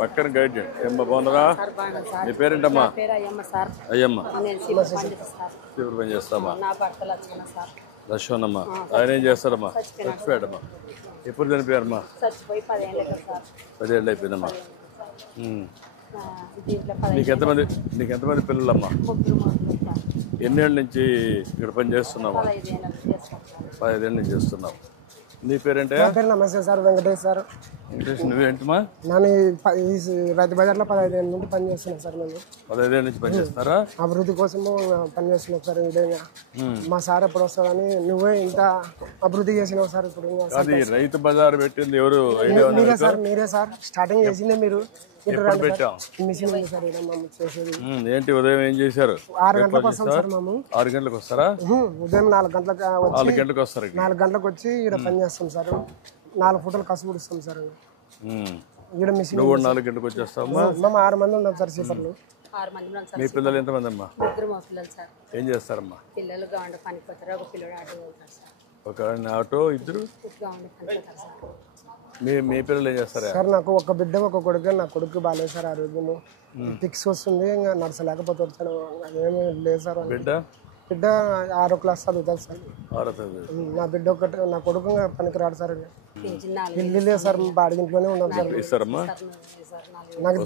పక్కన గైడ్ చేయండి. ఏమ్మా బాగున్నారా? మీ పేరేంటమ్మా? అయ్యమ్మ. ఎవరు పని చేస్తామా? లక్ష్మణమ్మా. ఆయన ఏం చేస్తారమ్మా? చచ్చిపోయాడమ్మా. ఎప్పుడు చనిపోయారమ్మా? 10 ఏళ్ళు అయిపోయిందమ్మా. నీకెంతమంది పిల్లలమ్మా? ఎన్నేళ్ళ నుంచి ఇక్కడ పని చేస్తున్నావా? 15 ఏళ్ళ నుంచి చేస్తున్నావు. నీ పేరేంటే? నమస్తే సార్, వెంకటేష్ సార్. వెంకటేష్, నువ్వేంటమ్మా? నేను రైతు బజార్లో 15 ఏళ్ళ నుండి పని చేస్తున్నాను సార్. నేను 15 ఏళ్ళ నుంచి పని చేస్తున్నారా? అభివృద్ధి కోసము పని చేస్తున్నాం సార్. విధంగా మా సార్ ఎప్పుడు వస్తాడని నువ్వే ఇంత అభివృద్ధి చేసినావు సార్. ఇప్పుడు అది రైతు బజార్ పెట్టింది ఎవరు? మీరే సార్ స్టార్టింగ్ చేసిందే మీరు. మిషన్ ఉంది సార్ చేసేది. ఏంటి ఉదయం ఏం చేశారు? 6 గంటలకు వస్తాం సార్. మేము 6 గంటలకు వస్తారా? ఉదయం 4 గంటలకు 4 గంటలకు వస్తారు. 4 గంటలకు వచ్చి ఇక్కడ పని చేస్తాం సార్. 4 ఫుటలు కసు పుడుస్తాం సార్. ఇక్కడ మిషన్. నువ్వు 4 గంటలకు వచ్చేస్తావమ్మా? మేము 6 మంది ఉన్నాం సార్ సీపర్లు. మీ పిల్లలు ఎంతమంది అమ్మా? 3 మా పిల్లలు సార్. ఏం చేస్తారమ్మా? పిల్లలు గవర్నమెంట్ పనికి పోతారు. ఒక పిల్లడు ఆటో వెళ్తారు సార్. ఒక ఆటో, ఇద్దరు గవర్నమెంట్ పనికి పోతారు సార్. మీ పిల్లలు ఏం చేస్తారా? సార్ నాకు ఒక బిడ్డ ఒక కొడుకు. నా కొడుకు బాగాలేదు సార్, ఆరోగ్యము ఫిక్స్ వస్తుంది, ఇంకా నడచలేకపోతాడు సార్. అదేమీ లేదు సార్. బిడ్డ 6వ క్లాస్ చదువుతారు సార్. నా బిడ్డ ఒకటి, నా కొడుకు పనికి రాడు సార్. ఇల్లు లేదు సార్, బాడి ఇంట్లోనే ఉన్నాం సార్. ఇస్తారమ్మా? నాకు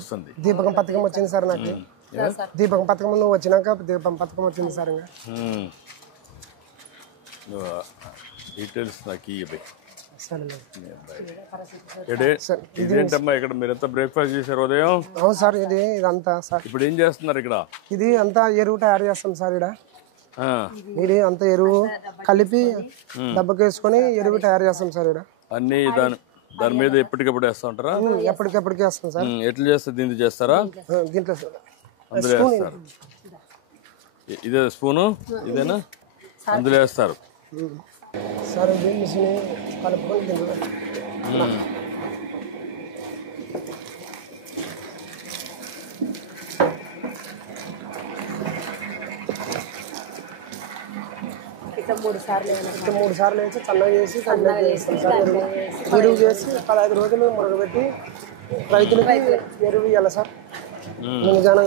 దీపకం పథకం వచ్చింది సార్. నాకు దీపకం పథకం నువ్వు వచ్చినాక దీపం పథకం వచ్చింది సార్. డీటెయిల్స్ నాకు ఇవ్వండి. సార్ ఇదేంటమ్మా ఇక్కడ మీరంతా బ్రేక్ఫాస్ట్ చేశారు ఉదయం? అవును సార్. ఇదంతా సార్ ఇప్పుడు ఏం చేస్తున్నారు ఇక్కడ? ఇది అంతా ఎరువు తయారు చేస్తాం సార్. ఇది అంతా ఎరువు కలిపి డబ్బకేసుకొని ఎరువు తయారు చేస్తాం సార్. ఇక్కడ అన్ని దాని మీద ఎప్పటికప్పుడు వేస్తా ఉంటారా? ఎప్పటికెప్పటికి వేస్తాం సార్. ఎట్లా చేస్తారు? దీంట్లో చేస్తారా? దీంట్లో అందులో వేస్తారు. ఇదే స్పూను, ఇదేనా? అందులో వేస్తారు సార్. ఇది మిషన్ కలుపుకొని దీంట్లో ఇట్లా 3 సార్లు వేసి చల్లగా చేసి చేస్తాం సార్. ఎరువు చేసి 15 రోజులు మురగబెట్టి రైతులకి ఎరువు ఇవ్వాలి సార్. నిజానం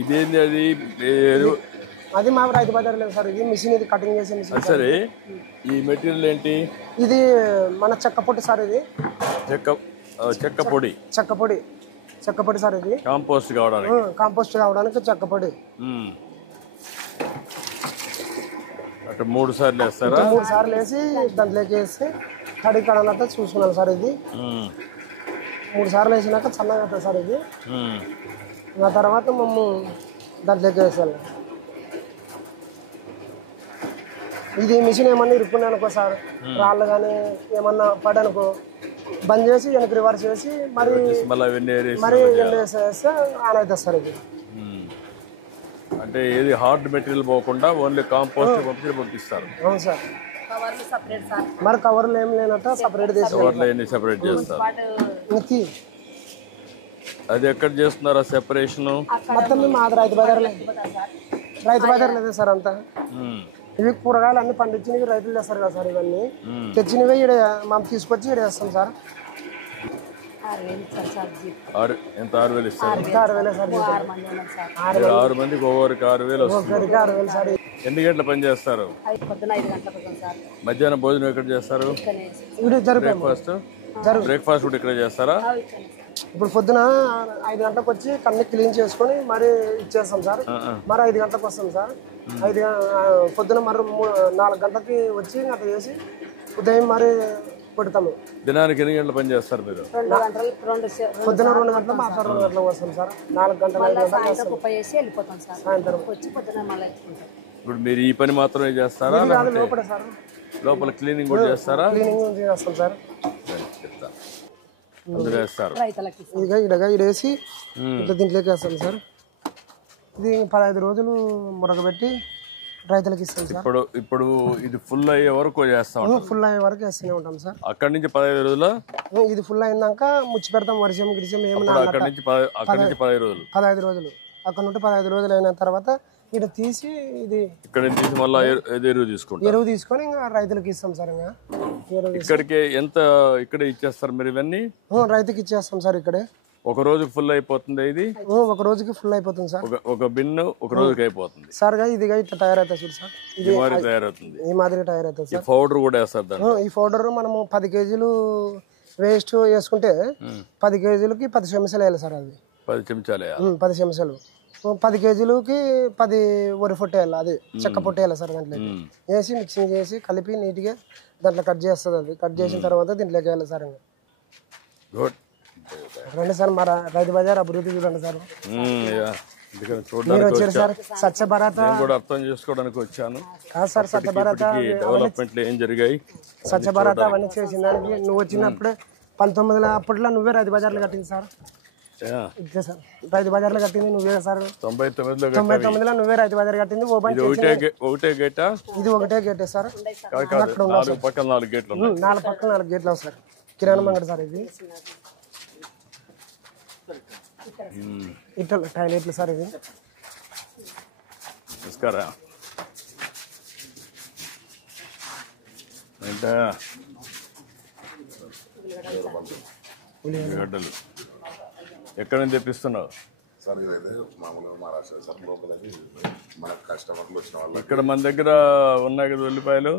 ఇదేంది? అది మా రైతు బజార్ లేదు సార్. ఇది మిషన్, ఇది కటింగ్ చేసే మిషన్. సరే, ఈ మెటీరియల్ ఏంటి? ఇది మన చెక్క పొడి సార్. ఇది చెక్క పొడి సార్. ఇది కాంపోస్ట్ కావడానికి చెక్క పొడి. అటు 3 సార్లు వేస్తారా? 3 సార్లు వేసి దాంట్లోకి వేసి తడి కడనంతా చూసుకున్నాను సార్. ఇది 3 సార్లు వేసినాక చల్లగా అవుతుంది సార్. ఇది ఆ తర్వాత మేము దాంట్లోకి వేసాలి. ఇది మిషన్ ఏమన్నా ఇరుక్కున్నా అనుకో సార్, రాళ్ళు కానీ ఏమన్నా పడనుకో బంద్ చేసి వెనక్కి రివర్స్ చేసి మరి ఎండ వేసేస్తే ఆన్ అవుతుంది సార్. ఇది అంటే ఏది హార్డ్ మెటీరియల్ పోకుండా ఓన్లీ కాంపోస్ట్ పంపిస్తారు. అవును సార్. మరి కవర్లు ఏం లేనట్టు సపరేట్ చేస్తారు. అది ఎక్కడ చేస్తున్నారా సెపరేషన్? మొత్తం మేము రైతు బజార్ లేదు సార్. అంతా ఇవి కూరగాయలు అన్ని పండించినవి రైతులు చేస్తారు కదా సార్. ఇవన్నీ తెచ్చినవి ఇక్కడ మనం తీసుకొచ్చి ఇక్కడ వేస్తాం సార్. 6,000 ఇస్తారు. 6,000 సార్. 6 మందికి ఒక్కొక్కరికి 6,000 సార్. ఎన్ని గంటల పని చేస్తారు? మధ్యాహ్నం భోజనం ఎక్కడ చేస్తారు? బ్రేక్ఫాస్ట్ కూడా ఇక్కడ చేస్తారా? ఇప్పుడు పొద్దున 5 గంటలకు వచ్చి కన్నీ క్లీన్ చేసుకొని మరి ఇచ్చేస్తాం సార్. మరి 5 గంటలకు వస్తాం సార్. పొద్దున మరి 4 గంటలకి వచ్చి అట్లా చేసి ఉదయం మరి పెడతాము. దినానికి ఎన్ని గంటల పని చేస్తారు మీరు? పొద్దున 2 గంటలకు మాట్లాడు 2 గంటలకు వస్తాం సార్. 4 గంటల సాయంత్రం. ఇప్పుడు మీరు ఈ పని మాత్రమే చేస్తారా? లోపల క్లీనింగ్ కూడా చేస్తారా? క్లీనింగ్ చేస్తాం సార్. అందులో వేస్తారు. ఇడేసి ఇట్లా దీంట్లోకి వేస్తాం సార్. ఇది 15 రోజులు మురగబెట్టి రైతులకు ఇస్తాం సార్. ఇప్పుడు ఇది ఫుల్ అయ్యే వరకు చేస్తాం. ఫుల్ అయ్యే వరకు వేస్తూనే ఉంటాం సార్. అక్కడి నుంచి 15 రోజులు ఇది ఫుల్ అయినాక ముచ్చి పెడతాం. వర్షం గిరిశం ఏమన్నా 15 రోజులు. అక్కడ నుండి 15 రోజులు అయిన తర్వాత ఇక్కడ తీసి ఇది ఇక్కడ నుంచి తీసి మళ్ళీ ఎరువు తీసుకుంటారు. ఎరువు తీసుకొని ఇంకా రైతులకు ఇస్తాం సార్. ఇంకా ఎరువు ఇక్కడికి ఎంత ఇక్కడే ఇచ్చేస్తారు మీరు ఇవన్నీ? రైతుకి ఇచ్చేస్తాం సార్. ఇక్కడే ఒక రోజుకి ఫుల్ అయిపోతుంది ఇది? ఒక రోజుకి ఫుల్ అయిపోతుంది సార్. ఒక బిన్ను ఒక రోజుకి అయిపోతుంది సార్. ఇదిగా ఇట్లా తయారవుతుంది చూడు సార్. ఇది తయారవుతుంది, ఈ మాదిరి తయారవుతుంది సార్. పౌడర్ కూడా వేస్తారు దాన్ని. ఈ పౌడర్ మనము 10 కేజీలు వేస్ట్ వేసుకుంటే 10 కేజీలకి 10 చెంచాలు వేయాలి సార్. అది 10 చెంచాలు 10 చెంచాలు 10 కేజీలకి 10 వరి పొట్టు వేయాలి. అది చెక్క పొట్టు వేయాలి సార్. దాంట్లో వేసి మిక్సింగ్ చేసి కలిపి నీట్గా దాంట్లో కట్ చేస్తుంది. అది కట్ చేసిన తర్వాత దీంట్లోకి వేయాలి సార్. గుడ్. రండి సార్, మా రైతు బజార్ అభివృద్ధి చూడండి సార్. చూడడానికి వచ్చారు సార్. స్వచ్ఛ భారత్ కూడా అర్థం చేసుకోవడానికి వచ్చాను. కాదు సార్, స్వచ్ఛ భారత్ డెవలప్మెంట్లు ఏం జరిగాయి, స్వచ్ఛ భారత్ అవన్నీ చేసిన దానికి నువ్వు వచ్చినప్పుడే 1900 అప్పట్లో నువ్వే రైతు బజార్లు కట్టింది సార్. ఇదే సార్ రైతు బజార్లు కట్టింది నువ్వే సార్. 99లో నువ్వే రైతు బజార్ కట్టింది. ఓపెన్ ఒకటే గేటా? ఇది ఒకటే గేటే సార్. 4 పక్కల 4 గేట్లు, 4 పక్కల 4 గేట్లు సార్. కిరాణం అంగడి సార్. ఇది ఇట్లా టాయిలెట్లు సార్. ఇది నమస్కారం. ఉల్లిగడ్డలు ఎక్కడ నుంచి తెప్పిస్తున్నావు సార్? ఇదైతే మామూలుగా మహారాష్ట్ర సార్. లోకల్ అది మన కస్టమర్లు వచ్చిన వాళ్ళు. ఇక్కడ మన దగ్గర ఉన్నాయి కదా ఉల్లిపాయలు?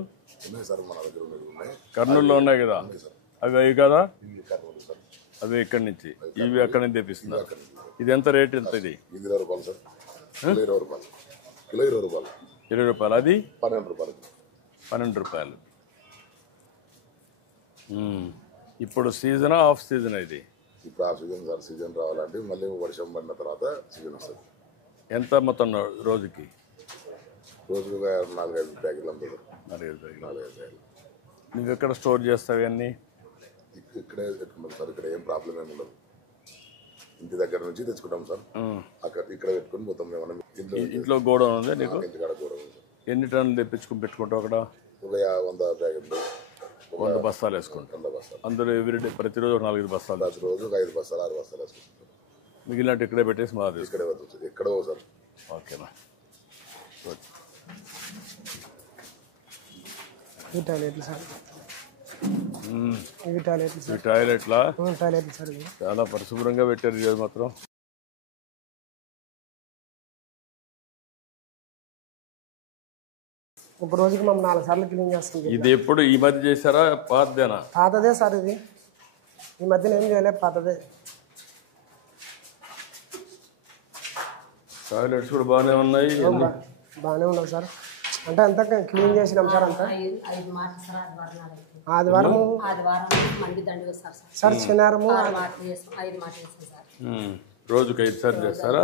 ఉన్నాయి సార్, మన దగ్గర ఉన్నాయి. కర్నూలులో ఉన్నాయి కదా అవి? అవి కదా కర్నూలు సార్. అవి ఎక్కడి నుంచి? ఇవి ఎక్కడి నుంచి తెప్పిస్తున్నారు? ఇది ఎంత రేట్? ఎంత ఇది? ఇది 20 రూపాయలు సార్. కిలో 20 రూపాయలు. కిలో 20 రూపాయలు. 20 రూపాయలు. అది 12 రూపాయలు. 12 రూపాయలు. ఇప్పుడు సీజనా ఆఫ్ సీజన్? ఇది ఇప్పుడు ఆ సీజన్ సార్. సీజన్ రావాలంటే మళ్ళీ వర్షం పడిన తర్వాత సీజన్ వస్తుంది. ఎంత మొత్తం రోజుకి? రోజుకు 4-5 ప్యాకెట్లు అమ్ముతారు. 4-5 ప్యాకెట్లు. 4-5 ప్యాకెట్లు. నువ్వు ఎక్కడ స్టోర్ చేస్తావు ఇవన్నీ? ఇక్కడే పెట్టుకుంటాం సార్. ఇక్కడ ఏం ప్రాబ్లం ఏమి ఉండదు. ఇంటి దగ్గర నుంచి తెచ్చుకుంటాం సార్. అక్కడ ఇక్కడ పెట్టుకుని మొత్తం ఇంట్లో గోడౌన్ ఉంది నీకు? ఇంటికాడ కూడా ఉంది సార్. ఎన్ని టన్నులు తెప్పించుకుని పెట్టుకుంటావు అక్కడ? ఒక 100 ప్యాకెట్లు, 100 బస్తాలు వేసుకుంటాం. 100 బస్తాలు. అందులో ఎవ్రీడే ప్రతిరోజు 4-5 బస్తాలు. ప్రతిరోజు 5 బస్తాలు 6 బస్తాలు వేసుకుంటాం. మిగిలినట్టు ఇక్కడే పెట్టేసి మా ఇక్కడే ఎక్కడో సార్. ఓకేనా. ఈ టాయిలెట్లు సార్. ఇవి టాయిలెట్లు సార్. టాయిలెట్లా? టాయిలెట్లు సార్. చాలా పరిశుభ్రంగా పెట్టారు ఈరోజు మాత్రం. ఒక రోజుకి మేము 4 సార్లు క్లీన్ చేస్తాం. ఇది ఎప్పుడు ఈ మధ్య చేశారా? పాతదేనా? పాతదే సార్. ఇది ఈ మధ్యన ఏం చేయలేదు, పాతదే. టాయిలెట్స్ కూడా బాగానే ఉన్నాయి. బాగానే ఉన్నాయి సార్. అంటే అంతా క్లీన్ చేసినాం సార్. అంతా ఆదివారం సార్. శనివారము రోజుకి 5 సార్లు చేస్తారా?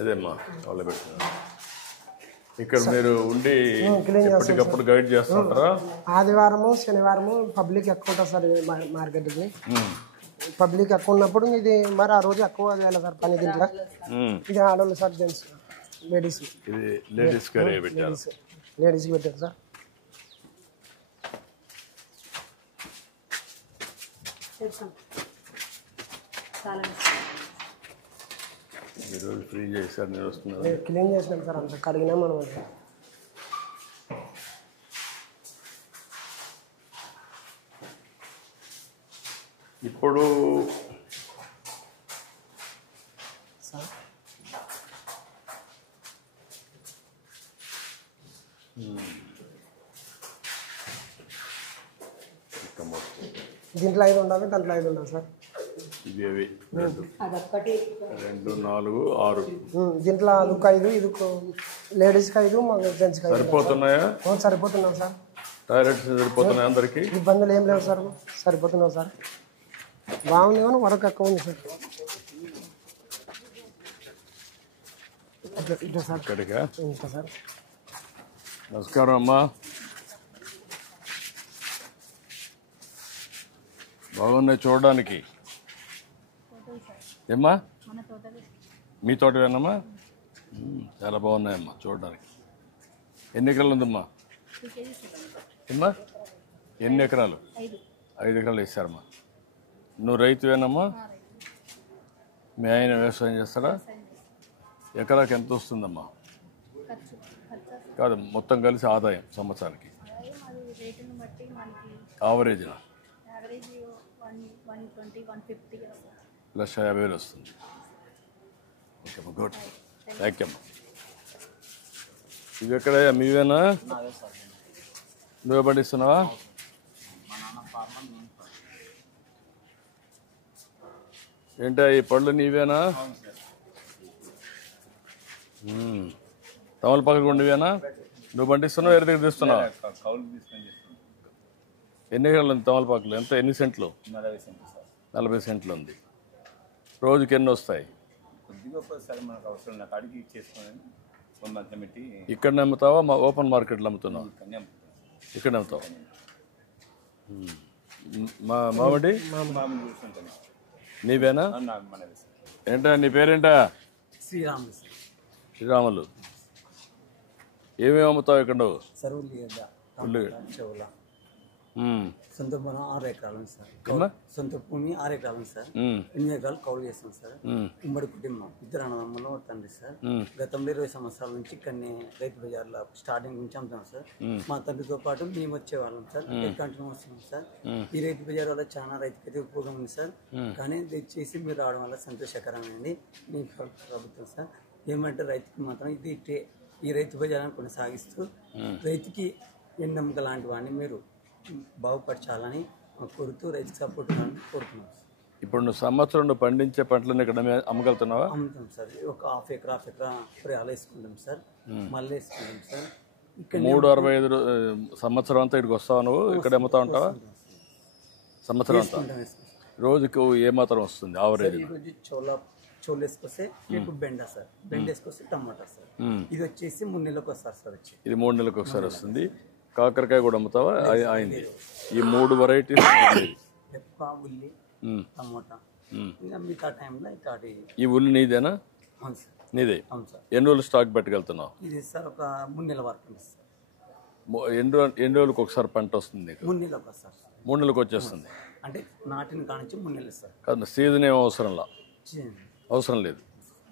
అదేమ్మా వాళ్ళు పెట్టిన. ఇక్కడ మీరు ఉండి ఎప్పటికప్పుడు గైడ్ చేస్తుంటారా? ఆదివారము శనివారము పబ్లిక్ ఎక్కువ ఉంటుంది సార్. మార్కెట్కి పబ్లిక్ ఎక్కువ ఉన్నప్పుడు ఇది మరి ఆ రోజు ఎక్కువ చేయాలి సార్ పని. దీంట్లో ఇది ఆడవాళ్ళు సార్, జెంట్స్, లేడీస్. ఇది లేడీస్ కర్రీ పెట్టారు. లేడీస్కి పెట్టారు సార్. ఈరోజు ఫ్రీ చేశారు. నేను వస్తున్నాను. క్లీన్ చేసినాం సార్. అంతా కడిగినా మనం. ఇప్పుడు సార్ దీంట్లో 5 ఉండాలి, దాంట్లో 5 ఉండాలి సార్. ఇవి అవి 2, 4, 6. దీంట్లో అదొక 5, ఇది లేడీస్కి 5, జెంట్స్కి 5. సరిపోతున్నాయా? సరిపోతున్నాం సార్. టాయిలెట్స్ సరిపోతున్నాయి అందరికి? ఇబ్బందులు ఏం లేవు సార్. సరిపోతున్నాం సార్. బాగుంది కానీ వరకు ఎక్కువ ఉంది సార్. ఇట్లా సార్. ఇక్కడికా? ఇంకా సార్. నమస్కారం అమ్మా. బాగున్నాయి చూడడానికి. ఏమ్మా మీ తోటవేనమ్మా? చాలా బాగున్నాయమ్మా చూడడానికి. ఎన్ని ఎకరాలు ఉందమ్మా? అమ్మా ఎన్ని ఎకరాలు? 5 ఎకరాలు వేసారమ్మా. నువ్వు రైతువేనమ్మా? మీ ఆయన వ్యవసాయం చేస్తాడా? ఎకరాకి ఎంత వస్తుందమ్మా? కాదు, మొత్తం కలిసి ఆదాయం సంవత్సరానికి ఆవరేజ్న 1,50,000 వస్తుంది. ఓకే అమ్మా, గుడ్. థ్యాంక్ యూ అమ్మా. ఇవి ఎక్కడ మీవేనా? నువ్వే పండిస్తున్నావా? ఏంటా ఈ పళ్ళు నీవేనా? తమలపాకులు కూడా నువ్వేనా? నువ్వు పండిస్తున్నావు, వేరే దగ్గర తీస్తున్నావా? ఎన్ని ఎకరాలు ఉంది తమలపాకులు? ఎంత, ఎన్ని సెంట్లు? 40 సెంట్లు ఉంది. రోజుకి ఎన్ని వస్తాయి? ఇక్కడ అమ్ముతావా? ఓపెన్ మార్కెట్లో అమ్ముతున్నావా? ఇక్కడ అమ్ముతావా? మామిడి నీవేనా? ఏంటా నీ పేరేంటా? శ్రీరాములు. ఏమేమి అమ్ముతావు ఇక్కడ నువ్వు? సొంత పొలం 6 ఎకరాలు ఉంది సార్. సొంత భూమి 6 ఎకరాలు ఉంది సార్. 8 ఎకరాలు కౌలు చేస్తాం సార్. ఉమ్మడి కుటుంబం, 2 అన్నదమ్ములు తండ్రి సార్. గతంలో 20 సంవత్సరాల నుంచి ఇక్కడనే రైతు బజార్లో స్టార్టింగ్ నుంచి అమ్ముతాం సార్. మా తండ్రితో పాటు మేము వచ్చేవాళ్ళం సార్. కంటిన్యూ వస్తున్నాం సార్. ఈ రైతు బజార్ వల్ల చాలా రైతుకైతే ఉపయోగం ఉంది సార్. కానీ దయచేసి మీరు రావడం వల్ల సంతోషకరమైనది మీ ప్రభుత్వం సార్. ఏమంటే రైతుకి మాత్రం ఇది ఈ రైతు బజార్ని కొనసాగిస్తూ రైతుకి ఎన్నెముక లాంటి వాడిని మీరు బాగుపరచాలని కోరుతూ రైతుకి సపోర్ట్ కోరుతున్నాం. ఇప్పుడు నువ్వు సంవత్సరం నువ్వు పండించే పంటలను ఇక్కడ అమ్మగలుగుతున్నావా? అమ్ముతాం సార్. ఒక హాఫ్ ఎకరా పొలాలు వేసుకుంటాం సార్. మళ్ళీ వేసుకుంటాం సార్. ఇక్కడ 365 సంవత్సరం అంతా ఇక్కడికి వస్తావా? నువ్వు ఇక్కడ అమ్ముతా ఉంటావా సంవత్సరం అంతా? రోజుకు ఏమాత్రం వస్తుంది ఆవరేజ్? ఈరోజు చోలు వేసుకొస్తే రేపు బెండ సార్. బెండ వేసుకొస్తే టమాటా సార్. ఇది వచ్చేసి 3 నెలలకు వస్తారు సార్. వచ్చి ఇది 3 నెలలకు ఒకసారి వస్తుంది. కాకరకాయ కూడా అమ్ముతావా? అయింది. ఈ 3 వెరైటీస్ పెప్ప, ఉల్లి, టమోటా. ఇంకా మిగతా టైంలో ఇట్లాంటి. ఈ ఉల్లి నీదేనా? అవును సార్. నీదే. అవును సార్. ఎన్ని రోజులు స్టాక్ పెట్టుకెళ్తున్నావు? ఇది సార్ ఒక 3 నెలల వరకు ఉంది సార్. ఎన్ని రోజులకు ఒకసారి పంట వస్తుంది? 3 నెలలకు వస్తారు సార్. 3 నెలలకు వచ్చేస్తుంది. అంటే నాటిన కానించి 3 నెలలు సార్. కాదు, సీజన్ ఏం అవసరం లేదు.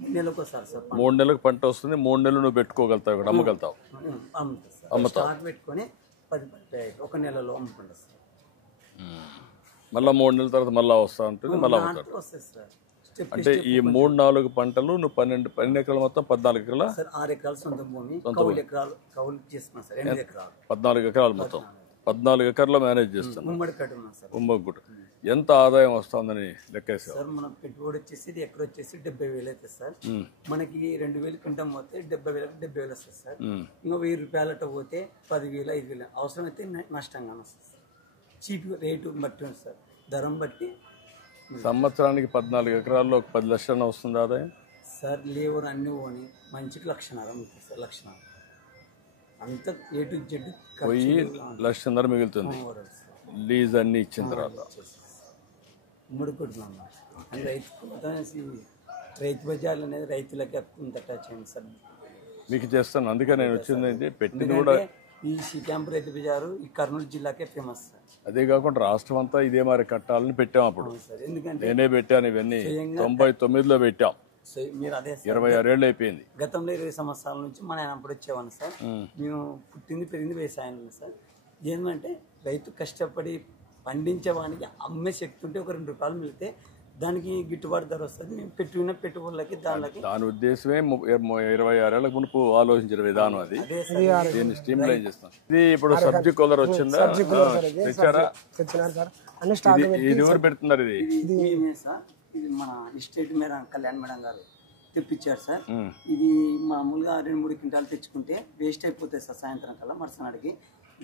3 నెలలకు వస్తారు సార్. 3 నెలలకు పంట వస్తుంది. 3 నెలలు నువ్వు పెట్టుకోగలుగుతావు, ఇక్కడ అమ్మగలుగుతావు. అమ్ముతావు. స్టాక్ పెట్టుకొని 10 ఒక నెలలో అమ్ముకుంటా సార్. మళ్ళీ 3 నెలల తర్వాత మళ్ళీ వస్తా ఉంటుంది, మళ్ళీ అమ్ముతారు. వస్తుంది సార్. అంటే ఈ 3-4 పంటలు నువ్వు 12 ఎకరాలు మొత్తం 14 ఎకరాల సార్. 6 ఎకరాలు సొంత భూమి, కౌలు ఎకరాలు కౌలు చేసుకున్నాం సార్. 8 ఎకరాలు 14 ఎకరాలు మొత్తం 14 ఎకరాల్లో మేనేజ్ చేస్తాను. ఉమ్మడి కట్టు ఉన్నాం సార్. ఉమ్మగుట్టు. ఎంత ఆదాయం వస్తుందని లెక్కేసావు సార్? మన పెట్టుబడి వచ్చేసి ఇది ఎక్కడ వచ్చేసి 70,000 అవుతుంది సార్. మనకి 2,000 క్వింటం పోతే 70,000 వస్తుంది సార్. ఇంకా 1,000 రూపాయలట పోతే 10,000, 5,000 అవసరం అయితే నష్టంగా వస్తుంది సార్. చీప్ రేటు బట్టి ఉంది సార్, ధరం బట్టి. సంవత్సరానికి 14 ఎకరాల్లో 10 లక్షలు వస్తుంది ఆదాయం సార్. లేబర్ అన్ని పోని మంచికి 1,00,000 ఉంటుంది సార్. 1,00,000 అంత ఏ టు జెడ్ పోయి 1,00,000 మిగులుతుంది లీజ్ అన్ని ఇచ్చిన తర్వాత. ముడుకుంటున్నాం రైతు బజార్లు అనేది రైతులకి అంత టచ్ అయింది సార్. మీకు చేస్తాను, అందుకే నేను వచ్చింది. అయితే పెట్టింది కూడా ఈ క్యాంప్ రైతు బజారు ఈ కర్నూలు జిల్లాకే ఫేమస్ సార్. అదే కాకుండా రాష్ట్రం అంతా ఇదే మరి కట్టాలని పెట్టాం అప్పుడు. ఎందుకంటే నేనే పెట్టాను ఇవన్నీ. 99లో పెట్టాం. మీరు అదే 26 ఏళ్ళు అయిపోయింది. గతంలో 20 సంవత్సరాల నుంచి మన ఆయన అప్పుడు వచ్చేవాళ్ళు సార్. మేము పుట్టింది పెరిగింది వ్యవసాయంలో సార్. ఏంటంటే రైతు కష్టపడి పండించేవానికి అమ్మే శక్తి ఉంటే ఒక 2 రూపాయలు మిగిలితే దానికి గిట్టుబాటు ధర వస్తుంది. మేము పెట్టిన పెట్టుబడులకి దాని ఉద్దేశమే 26 ఏళ్లకు మునుపు ఆలోచించిన విధానం అది. దీన్ని స్ట్రీమ్ లైన్ చేస్తాం. ఇది ఇప్పుడు సబ్జీ కూలర్ వచ్చిందా? తెచ్చారా? ఇది ఎవరు పెడుతున్నారు? ఇది సార్. ఇది మన ఎస్టేట్ మేడం కళ్యాణ్ మేడం గారు తెప్పించారు సార్. ఇది మామూలుగా 2-3 క్వింటాలు తెచ్చుకుంటే వేస్ట్ అయిపోతాయి సార్. సాయంత్రం కల్లా మరుసనాడికి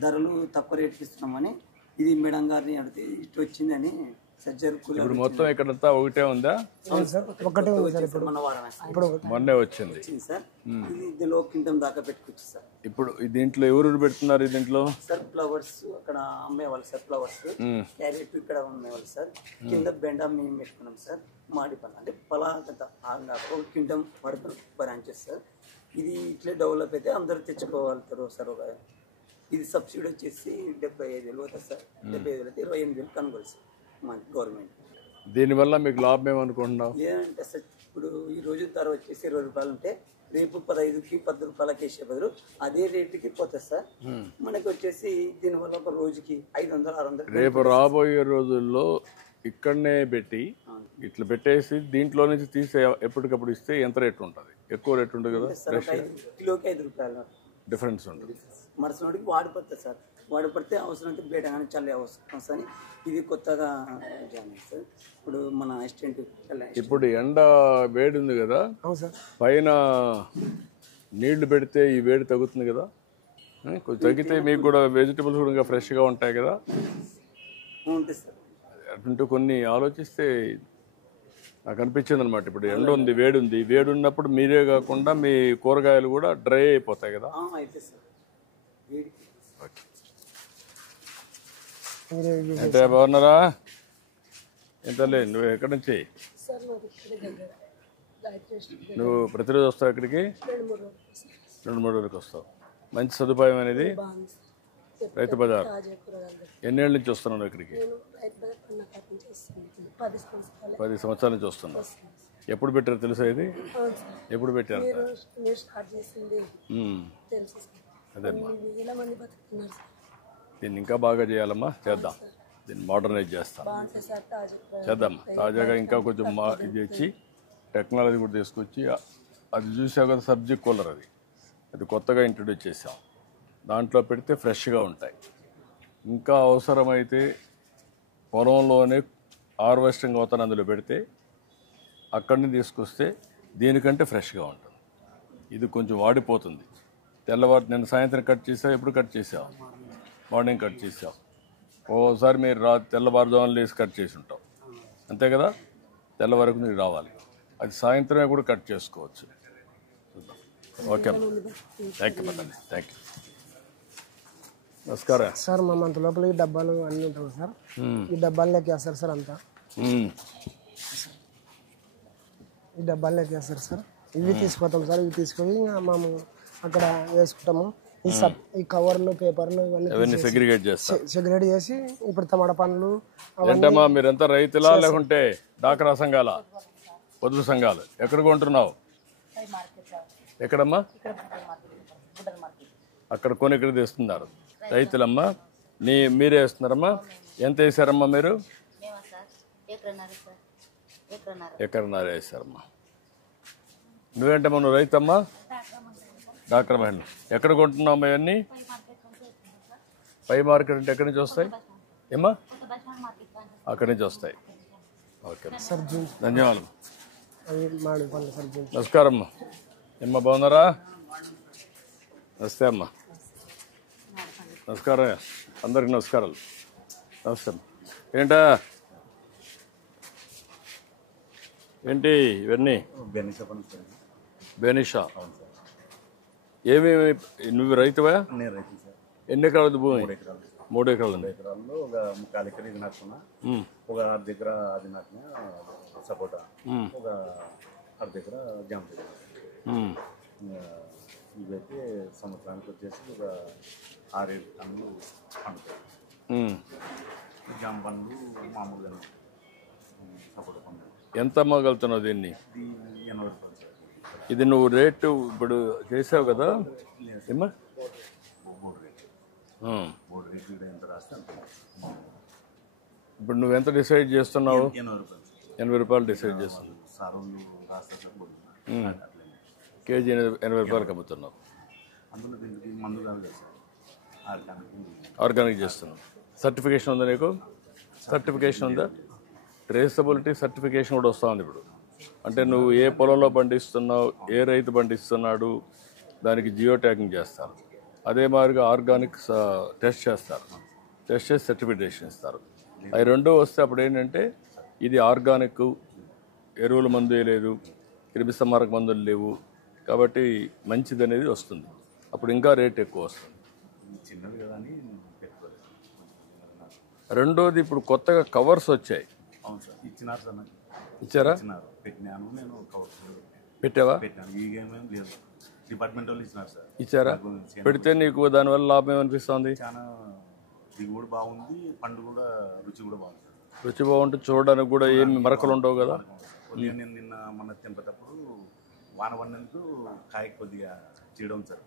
ధరలు తక్కువ రేటుకి ఇస్తున్నామని ఇది మేడం గారిని అడిగితే ఇటు వచ్చిందని ఇప్పుడు మొత్తం ఇక్కడంతా ఒకటే ఉందా? ఒకటే ఉంది సార్. ఇప్పుడు మొన్నే వచ్చింది సార్. ఇందులో కింటం దాకా పెట్టుకోవచ్చు సార్. ఇప్పుడు దీంట్లో ఎవరు పెడుతున్నారు? దీంట్లో సార్ ఫ్లవర్స్ అక్కడ అమ్మేవాళ్ళు సార్. ఫ్లవర్స్ క్యారెట్ ఇక్కడ అమ్మేవాళ్ళు సార్. కింద బెండ మేము పెట్టుకున్నాం సార్. మాడి పళ్ళు అంటే పలాగత 1 క్వింటం వరకు బ్రాంచెస్ సార్. ఇది ఇట్లే డెవలప్ అయితే అందరూ తెచ్చుకోగలుగుతారు సార్. ఒక ఇది సబ్సిడీ వచ్చేసి 75,000 పోతుంది సార్. 75,000 అయితే 28,000 కనుగోలు సార్ మన గవర్నమెంట్. దీనివల్ల మీకు లాభం ఏమనుకుంటున్నావు? లేదంటే సార్ ఇప్పుడు ఈ రోజు ధర వచ్చేసి 20 రూపాయలు ఉంటే రేపు 15కి 10 రూపాయలకి వేసే బదులు అదే రేటుకి పోతుంది సార్. మనకి వచ్చేసి దీనివల్ల ఒక రోజుకి 500-600. రేపు రాబోయే రోజుల్లో ఇక్కడనే పెట్టి ఇట్లా పెట్టేసి దీంట్లో నుంచి తీసే ఎప్పటికప్పుడు ఇస్తే ఎంత రేటు ఉంటుంది? ఎక్కువ రేటు ఉంటుంది కదా, కిలోకి 5 రూపాయలు డిఫరెన్స్ ఉంటుంది. మరుసటికి వాడిపోతుంది సార్. వాడిపడితే అవసరం అయితే బయట కానీ చల్లే అవసరం అని ఇది కొత్తగా జాయిన్ సార్. ఇప్పుడు మన అసిస్టెంట్ ఇప్పుడు ఎండ వేడి ఉంది కదా, అవును సార్. పైన నీళ్లు పెడితే ఈ వేడి తగ్గుతుంది కదా, కొంచెం తగ్గితే మీకు కూడా వెజిటబుల్స్ కూడా ఇంకా ఫ్రెష్గా ఉంటాయి కదా. ఉంటుంది సార్. అటుంటూ కొన్ని ఆలోచిస్తే నాకు అనిపించింది అనమాట. ఇప్పుడు ఎండ ఉంది, వేడి ఉంది, వేడి ఉన్నప్పుడు మీరే కాకుండా మీ కూరగాయలు కూడా డ్రై అయిపోతాయి కదా. అయితే సార్ వేడికి అంటే బాగున్నారా? ఎంతలే నువ్వు ఎక్కడి నుంచి? నువ్వు ప్రతిరోజు వస్తావు ఇక్కడికి? 2-3 రోజులకు వస్తావు. మంచి సదుపాయం అనేది రైతు బజార్. ఎన్నేళ్ళ నుంచి వస్తున్నావు ఇక్కడికి? 10 సంవత్సరాల నుంచి వస్తున్నావు. ఎప్పుడు పెట్టారు తెలుసా ఇది? ఎప్పుడు పెట్టారు? అదేమ్మా, దీన్ని ఇంకా బాగా చేయాలమ్మా. చేద్దాం, దీన్ని మోడర్నైజ్ చేస్తాం, చేద్దాం. తాజాగా ఇంకా కొంచెం ఇది ఇచ్చి టెక్నాలజీ కూడా తీసుకొచ్చి అది చూసావు కదా, సబ్జీ కూలర్ అది కొత్తగా ఇంట్రడ్యూస్ చేసాం. దాంట్లో పెడితే ఫ్రెష్గా ఉంటాయి. ఇంకా అవసరమైతే పొలంలోనే హార్వెస్టింగ్ అవుతాను అందులో పెడితే అక్కడి నుంచి తీసుకొస్తే దీనికంటే ఫ్రెష్గా ఉంటుంది. ఇది కొంచెం వాడిపోతుంది. తెల్లవారు నిన్న సాయంత్రం కట్ చేసావు, ఎప్పుడు కట్ చేసావు? మార్నింగ్ కట్ చేసావు. ఓసారి మీరు తెల్లవారుజామున లేసి కట్ చేసి ఉంటావు, అంతే కదా. తెల్లవారకు మీరు రావాలి. అది సాయంత్రమే కూడా కట్ చేసుకోవచ్చు. Okay, thank you madam, thank you. నమస్కారం సార్. మా మంత్ లోపల ఈ డబ్బాలు అన్నీ ఉంటాయి సార్. ఈ డబ్బాలు లెక్కేస్తారు సార్ అంతా. ఈ డబ్బాలు లెక్కేస్తారు సార్. ఇవి తీసుకుపోతాం సార్. ఇవి తీసుకొని మేము అక్కడ వేసుకుంటాము. ఈ కవర్లు, పేపర్లు ఇవన్నీ సెగ్రిగేట్ చేసి ఇప్పుడు టమాటా పండ్లు. ఏంటమ్మా మీరంతా రైతులా లేకుంటే డాక్రా సంఘాల, పొదుపు సంఘాలు? ఎక్కడ కొంటున్నావు? ఎక్కడమ్మా? అక్కడ కొని ఇక్కడ తెస్తున్నారు రైతులమ్మా. మీరే వేస్తున్నారమ్మా? ఎంత వేసారమ్మా మీరు? ఎకరన్నర వేసారమ్మా. నువ్వేంటమ్మా, నువ్వు రైతమ్మా? డాక్టర్ మహిళ. ఎక్కడ కొంటున్నావు అవన్నీ? పై మార్కెట్ అంటే ఎక్కడి నుంచి వస్తాయి ఏమ్మా? అక్కడి నుంచి వస్తాయి. ఓకే, ధన్యవాదాలు. నమస్కారం అమ్మా. ఏమ్మా బాగున్నారా? నమస్తే అమ్మా. నమస్కారం, అందరికి నమస్కారాలు. నమస్తే. ఏంటా ఏంటి ఇవన్నీ? బెనిషా. ఏమేమి? నువ్వు రైతువా? ఎన్ని ఎకరాలు ఉంది భూమి? 3 ఎకరాలు ఉంది. ఒక 3/4 ఎకరం ఇది నాటుకున్నా, ఒక 1/2 దగ్గర అది నాటినా సపోటా, ఒక 1/2 దగ్గర జామ. ఇవైతే సంవత్సరానికి వచ్చేసి ఒక 6-7 టన్నులు పండుతాయి. జామ పండ్లు మామూలుగా సపోటా పండ్లు. ఎంత అమ్మగలుగుతున్నావు దీన్ని? 80 రూపాయలు. ఇది నువ్వు రేటు ఇప్పుడు చేసావు కదా ఏమ్మా? ఇప్పుడు నువ్వు ఎంత డిసైడ్ చేస్తున్నావు? 80 రూపాయలు డిసైడ్ చేస్తున్నావు. కేజీ 80 రూపాయలకి అమ్ముతున్నావు. ఆర్గానిక్ చేస్తున్నావు. సర్టిఫికేషన్ ఉందా నీకు? సర్టిఫికేషన్ ఉందా? ట్రేసబిలిటీ సర్టిఫికేషన్ కూడా వస్తూ ఉంది ఇప్పుడు. అంటే నువ్వు ఏ పొలంలో పండిస్తున్నావు, ఏ రైతు పండిస్తున్నాడు, దానికి జియో ట్యాగింగ్ చేస్తారు. అదే మాదిరిగా ఆర్గానిక్ టెస్ట్ చేస్తారు. టెస్ట్ చేసి సర్టిఫికేషన్ ఇస్తారు. అవి రెండూ వస్తే అప్పుడు ఏంటంటే ఇది ఆర్గానిక్, ఎరువుల మందు వేయలేదు, క్రిమి సంహారక మందులు లేవు, కాబట్టి మంచిది అనేది వస్తుంది. అప్పుడు ఇంకా రేట్ ఎక్కువ వస్తుంది. రెండోది ఇప్పుడు కొత్తగా కవర్స్ వచ్చాయి. ఇచ్చారా? పెట్టావా? డిపార్ట్మెంట్ వాళ్ళు ఇచ్చినారు సార్. ఇచ్చారా? పెడితే నీకు దానివల్ల లాభం ఏమనిపిస్తుంది? చాలా దిగుబడి బాగుంది, పండు కూడా రుచి కూడా బాగుంది సార్. రుచి బాగుంటుంది, చూడడానికి కూడా ఏమి మరకలు ఉండవు కదా. కొద్దిగా నేను నిన్న మొన్న తెంపేటప్పుడు వాన పడినందుకు కాయ కొద్దిగా చేయడం సార్.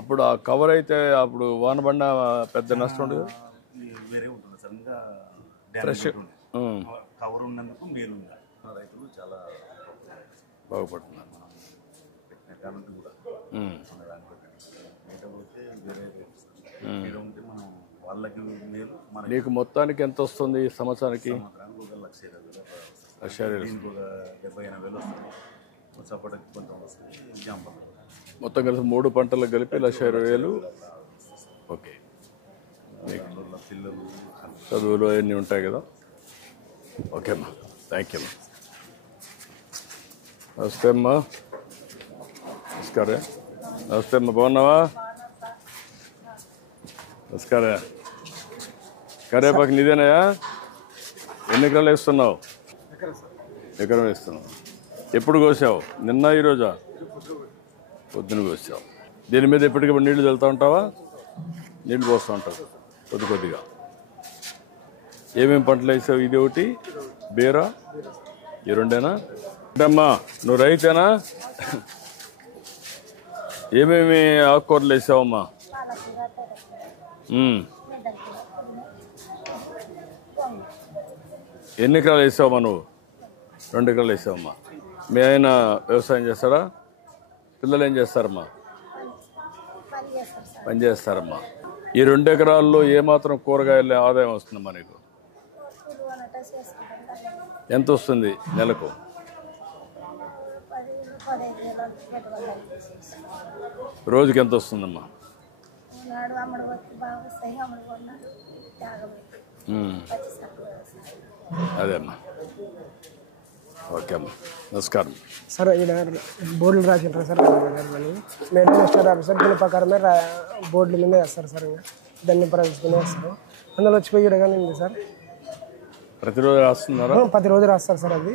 అప్పుడు ఆ కవర్ అయితే అప్పుడు వాన పడిన పెద్ద నష్టం ఉండదు, వేరే ఉంటుంది సార్. ఇంకా డ్యామేజ్ ఉంటుంది. కవర్ ఉన్నందుకు మేలు ఉంది. రైతులు చాలా బాగుపడుతున్నారు. కాబట్టి కూడా లేకపోతే వేరే రేటు సార్. ఉంటే మనం వాళ్ళకి మేలు. మనకి నీకు మొత్తానికి ఎంత వస్తుంది ఈ సంవత్సరానికి? సంవత్సరానికి ఒక 1,20,000 1,20,000. దీనికి ఒక 70,000-80,000 వస్తుంది. సపోర్ట్కి కొంచెం వస్తుంది. జాంప మొత్తం కలిసి 3 పంటలకు కలిపి 1,20,000. ఓకే. పిల్లలు చదువులు అవన్నీ ఉంటాయి కదా. ఓకే అమ్మా, థ్యాంక్ యూ అమ్మా. నమస్తే అమ్మా. నమస్కారం. నమస్తే అమ్మా, బాగున్నావా? నమస్కారం. కరేపాకు నీదేనాయా? ఎన్ని ఎకరాలు వేస్తున్నావు? ఎకరం వేస్తున్నావు. ఎప్పుడు కోసావు? నిన్న ఈరోజా? పొద్దున కోసావు. దీని మీద ఎప్పటికప్పుడు నీళ్లు చల్లుతూ ఉంటావా? నీళ్లు పోస్తూ ఉంటావు కొద్ది కొద్దిగా. ఏమేమి పంటలు వేసావు? ఇది ఒకటి, బీర, ఈ రెండేనా? అమ్మా నువ్వు రైతేనా? ఏమేమి ఆకుకూరలు వేసావమ్మా? ఎన్ని ఎకరాలు వేసావమ్మా నువ్వు? 2 ఎకరాలు వేసావమ్మా. మీ ఆయన వ్యవసాయం చేస్తారా? పిల్లలు ఏం చేస్తారమ్మా? పని చేస్తారమ్మా. ఈ 2 ఎకరాల్లో ఏమాత్రం కూరగాయల ఆదాయం వస్తుందమ్మా నీకు? ఎంత వస్తుంది నెలకు? రోజుకి ఎంత వస్తుందమ్మా? అదే అమ్మా. ఓకే అమ్మా, నమస్కారం. సార్ ఈయన బోర్డులు రాసింటారు సార్ మేడం ఎస్టర్ ఆఫీసర్ దీని ప్రకారమే బోర్డుల మీద వేస్తారు సార్. ఇంకా దాన్ని ప్రవేశించుకుని వేస్తారు. అందులో వచ్చి పోయి ఇడగానే ఉంది సార్. ప్రతిరోజు రాస్తున్నారా? ప్రతిరోజు రాస్తారు సార్. అది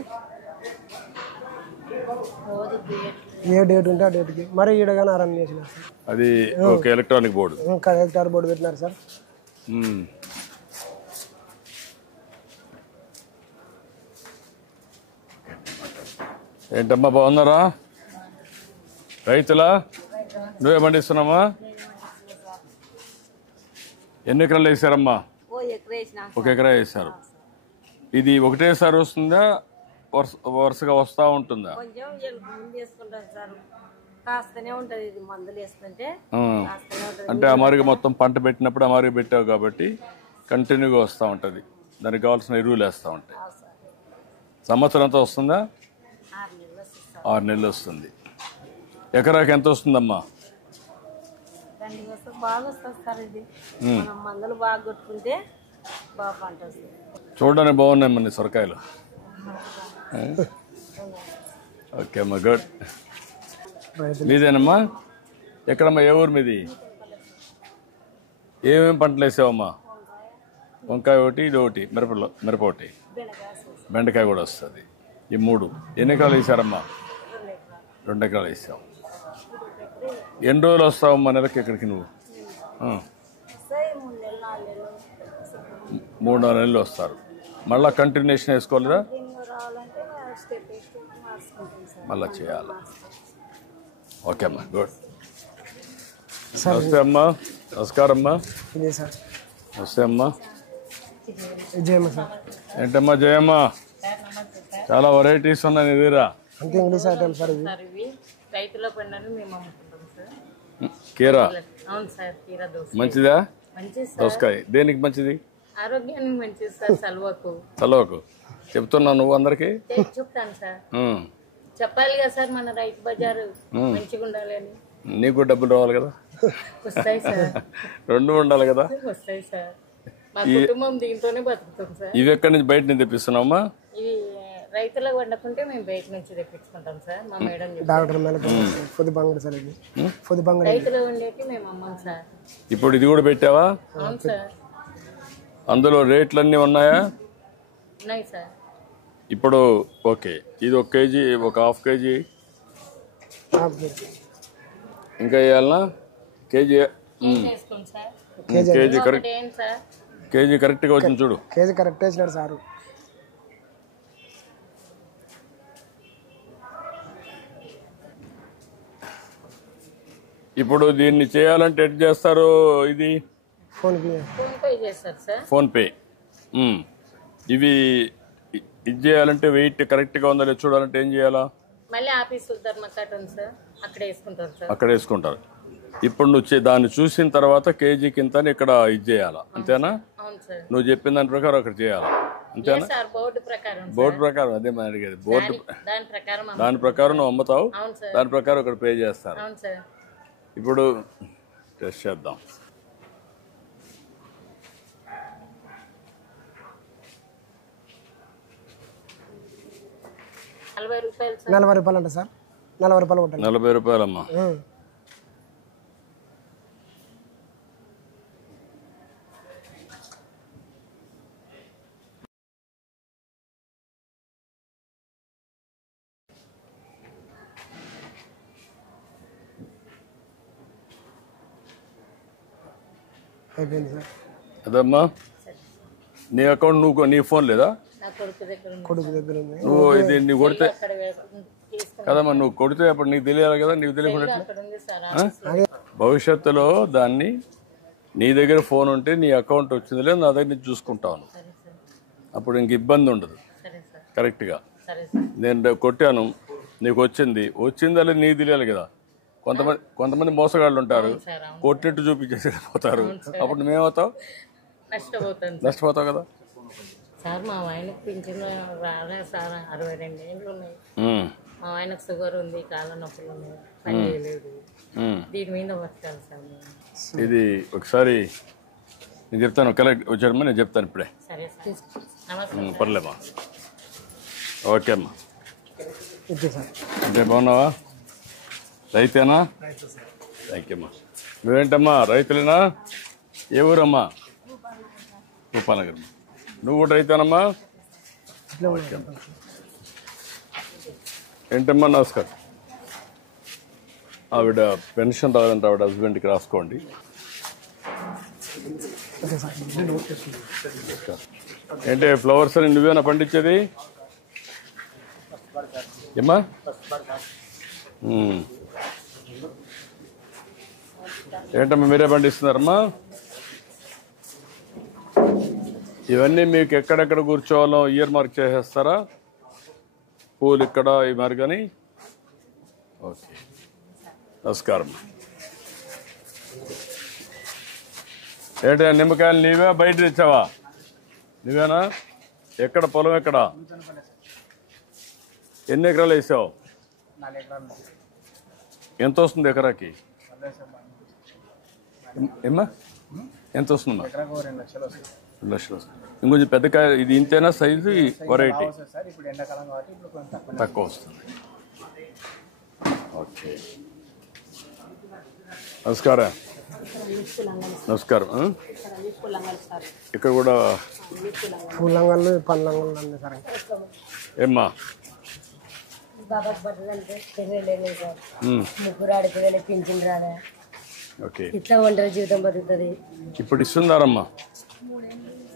ఏ డేట్ ఉంటే ఆ డేట్కి మరి ఈడగానే అరేంజ్ చేసినారు సార్. అది ఒక ఎలక్ట్రానిక్ బోర్డు, కలెక్టర్ బోర్డు పెట్టినారు సార్. ఏంటమ్మా, బాగున్నారా? రైతులా? నువ్వే పండిస్తున్నామా? ఎన్ని ఎకరాలు వేసారమ్మా? 1 ఎకరా వేసారు. ఇది ఒకటేసారి వస్తుందా, వరుసగా వస్తూ ఉంటుందా? అంటే అమారిగా మొత్తం పంట పెట్టినప్పుడు అమారిగా పెట్టావు కాబట్టి కంటిన్యూగా వస్తూ ఉంటుంది. దానికి కావాల్సిన ఎరువులు వేస్తూ ఉంటాయి. సంవత్సరం అంతా వస్తుందా? 6 నెలలు వస్తుంది. ఎకరాకి ఎంత వస్తుందమ్మా? చూడడానికి బాగున్నాయి మన సొరకాయలు. ఓకే అమ్మా, గుడ్. మీదేనమ్మా? ఎక్కడమ్మా, ఏ ఊరు మీది? ఏమేమి పంటలు వేసావమ్మా? వంకాయ ఒకటి, ఇది ఒకటి, మిరప ఒకటి, బెండకాయ కూడా వస్తుంది. ఈ 3. ఎన్ని ఎకరాలు వేసారమ్మా? 2 ఎకరాలు వేసావు. ఎన్ని రోజులు వస్తావమ్మా నెలకి ఇక్కడికి నువ్వు? 3-4 నెలలు వస్తారు. మళ్ళీ కంటిన్యూషన్ వేసుకోలేదా? మళ్ళీ చేయాలి. ఓకే అమ్మా, గుడ్. నమస్తే అమ్మా. నమస్కారం అమ్మా. ఇదే సార్. నమస్తే అమ్మా. జయమ్మ సార్. ఏంటమ్మా జయమ్మ, చాలా వెరైటీస్ ఉన్నాయి నీ దగ్గర. అంతే ఇంగ్లీష్ ఐటమ్ సార్. ఇవి రైతుల పండుగ మేము అమ్ముకుంటాం సార్. కీరా? అవును సార్, కీరా దోస మంచిదా? మంచిది సార్. దోసకాయ దేనికి మంచిది? ఆరోగ్యానికి మంచిది సార్. చలవకు చెప్తున్నావు నువ్వు అందరికి? చెప్తాను సార్. చెప్పాలి కదా సార్, మన రైతు బజారు మంచిగా ఉండాలి అని. నీకు డబ్బులు రావాలి కదా? వస్తాయి సార్. 2 ఉండాలి కదా? వస్తాయి సార్. మా కుటుంబం దీంతోనే బతుకుతాం సార్. ఇవి ఎక్కడి నుంచి బయట నుంచి తెప్పిస్తున్నావమ్మా? ఇవి రైతులకు వండుకుంటే మేము బయట నుంచి తెప్పించుకుంటాం సార్. మా మేడం డాక్టర్ పొద్దు బంగడి సార్. ఇది పొద్దు బంగడి రైతులు ఉండేవి మేము అమ్మాం సార్. ఇప్పుడు ఇది కూడా పెట్టావా? అవును సార్. అందులో రేట్లన్నీ ఉన్నాయా? ఉన్నాయి సార్. ఇప్పుడు ఓకే, ఇది 1 కేజీ, ఒక ½ కేజీ ఇంకా వేయాలనా? కేజీ చేసుకోండి సార్. కేజీ కరెక్ట్, ఒకటి ఏంటి సార్? కేజీ కరెక్ట్గా వచ్చింది చూడు. కేజీ కరెక్ట్ వేసినాడు సారు. ఇప్పుడు దీన్ని చేయాలంటే ఎట్ చేస్తారు? ఇది ఫోన్పే ఫోన్పే చేస్తారు సార్. ఫోన్పే. ఇవి ఇది చేయాలంటే వెయిట్ కరెక్ట్గా ఉందా లేదు చూడాలంటే ఏం చేయాలా? మళ్ళీ ఆఫీస్ ధర్మకట్ ఉంది సార్, అక్కడ వేసుకుంటారు సార్. అక్కడ వేసుకుంటారు. ఇప్పుడు నువ్వు దాన్ని చూసిన తర్వాత కేజీకి ఇంత అని ఇక్కడ ఇది చేయాలా, అంతేనా? అవును సార్. నువ్వు చెప్పిన దాని ప్రకారం అక్కడ చేయాలా, అంతేనా? సార్ బోర్డు ప్రకారం. బోర్డు ప్రకారం అదే మనం అడిగేది. బోర్డు దాని ప్రకారం. దాని ప్రకారం నువ్వు అమ్ముతావు, అవును సార్. దాని ప్రకారం ఇక్కడ పే చేస్తారు. అవును సార్. ఇప్పుడు టెస్ట్ చేద్దాం. ₹40 సార్. 40 రూపాయలు అంట సార్. 40 రూపాయలు కొట్టాలి. 40 రూపాయలమ్మా. అయిపోయింది సార్. అదమ్మా నీ అకౌంట్ నువ్వు నీ ఫోన్ లేదా? నా కొడుకు దగ్గర ఉంది. కొడుకు దగ్గర ఉంది. నువ్వు ఇది నీ కొడితే అక్కడ తీసుకుని కదమ్మా, నువ్వు కొడితే అప్పుడు నీకు తెలియాలి కదా. నీకు తెలియకుండా అక్కడ ఉంది సార్. భవిష్యత్తులో దాన్ని నీ దగ్గర ఫోన్ ఉంటే నీ అకౌంట్ వచ్చింది లేదు, నా దగ్గర నేను చూసుకుంటాను. సరే సార్. అప్పుడు ఇంక ఇబ్బంది ఉండదు. సరే సార్. కరెక్ట్గా సరే సార్. నేను కొట్టాను, నీకు వచ్చిందా లేదు నీకు తెలియాలి కదా. కొంతమంది మోసగాళ్ళు ఉంటారు, సార్ అవును. కొట్టినట్టు చూపించేసి పోతారు. అప్పుడు నువ్వేమవుతావు? నష్టపోతాను సార్. నష్టపోతావు కదా. సార్ మా ఆయనకు పింఛన్ రాలేదు సార్. 62 ఏళ్ళు ఉన్నాయి. మా ఆయనకు షుగర్ ఉంది, కాళ్ళ నొప్పులు ఉన్నాయి, పని చేయలేదు. దీని మీద బతకాలి సార్ మేము. ఇది ఒకసారి నేను చెప్తాను, కలెక్ట్ వచ్చారమ్మా, నేను చెప్తాను ఇప్పుడే. సరే సార్. నమస్తే. పర్లేమ్మా. ఓకే అమ్మా. Okay sir. అంటే బాగున్నావా? రైతేనా? థ్యాంక్ యూ అమ్మా. నువ్వేంటమ్మా రైతులేనా? ఏ ఊరమ్మా? భూపాలనగర్. నువ్వు కూడా రైతేనమ్మా? ఓకే అమ్మా. ఏంటమ్మా నమస్కారం. ఆవిడ పెన్షన్ రాదంటే ఆవిడ హస్బెండ్కి రాసుకోండి. ఏంటి ఫ్లవర్స్ అని నువ్వేనా పండించేది? ఏమ్మా? ఏంటమ్మా మీరే పండిస్తున్నారమ్మా? ఇవన్నీ మీకు ఎక్కడెక్కడ కూర్చోవాలో ఇయర్ మార్క్ చేసేస్తారా? పూలు ఇక్కడ ఈ మార్గని. ఓకే నమస్కారం. ఏంటి నిమ్మకాయలు నీవే బయట తెచ్చావా? నువ్వేనా? ఎక్కడ పొలం ఎక్కడ? ఎన్ని ఎకరాలు వేసావు? 4 ఎకరాలు. ఎంత వస్తుంది ఎకరాకి? ఏమ్మా ఎంత వస్తుందమ్మా? 2 లక్షలు వస్తుంది. 2 లక్షలు వస్తుంది. ఇంకొంచెం పెద్ద కాయ ఇది ఇంతేనా సైజు? వెరైటీ సార్ ఇప్పుడు ఎండాకాలం కాబట్టి ఇప్పుడు కొంచెం తక్కువ వస్తుంది. ఓకే నమస్కారం. నమస్కారం. ఇక్కడ కూడా పూలంగళ్ళు పండ్లంగళ్ళు అన్నీ సార్. ఏమ్మా? బాబాకి బట్టలు అంటే తెలియలేదు సార్. ముగ్గురు ఆడపిల్లలు పింఛన్ రాలే. ఓకే ఇట్లా ఒంటరి జీవితం బతుకుతుంది. ఇప్పుడు ఇస్తున్నారమ్మా.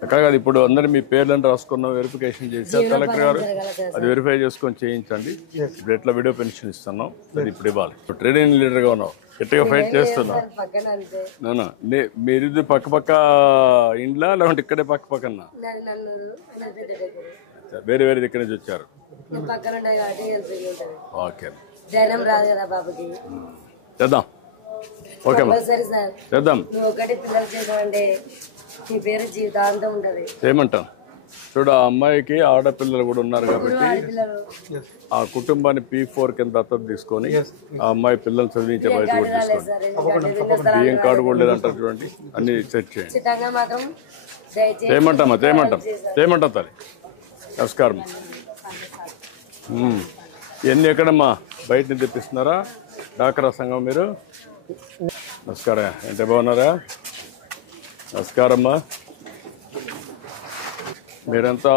ఎక్కడ కాదు, ఇప్పుడు అందరు మీ పేర్లను రాసుకున్నాం, వెరిఫికేషన్ చేశారు కలెక్టర్ గారు. అది వెరిఫై చేసుకొని చేయించండి. ఇప్పుడు ఎట్లా వీడియో పెన్షన్ ఇస్తున్నాం, అది ఇప్పుడు ఇవ్వాలి. ట్రేడింగ్ లీడర్గా ఉన్నావు, గట్టిగా ఫైట్ చేస్తున్నావు. పక్కన అంతే అవునా? మీరు పక్క పక్క ఇండ్లా లేకుంటే ఇక్కడే పక్క పక్కన? నన్నూరు పెద్ద దగ్గర వేరే వేరే దగ్గర నుంచి వచ్చారు. పక్కన ఉంటాయి కాబట్టి హెల్ప్ ఉంటుంది. ఓకే ధైర్యం రాదు కదా బాబుకి. చేద్దాం. ఓకే అమ్మా సరే సార్. చేద్దాం. నువ్వు ఒకటి పిల్లలు చేసావంటే నీ పేరు జీవితాంతం ఉంటది. ఏమంటాం చూడు, ఆ అమ్మాయికి ఆడపిల్లలు కూడా ఉన్నారు కాబట్టి ఆ కుటుంబాన్ని P4 కింద దత్తత తీసుకొని ఆ అమ్మాయి పిల్లల్ని చదివించే బయట కూడా తీసుకోండి. బియ్యం కార్డు కూడా లేదంటారు చూడండి, అన్ని సెట్ చేయండి. ఖచ్చితంగా మాత్రం దయచేసి చేయమంటామా? చేయమంటాం తల్లి. నమస్కారం. ఎన్ని ఎక్కడమ్మా బయట నుంచి తెప్పిస్తున్నారా? డాక్రా సంఘం మీరు? నమస్కారం. ఎంత బాగున్నారా? నమస్కారమ్మా. మీరంతా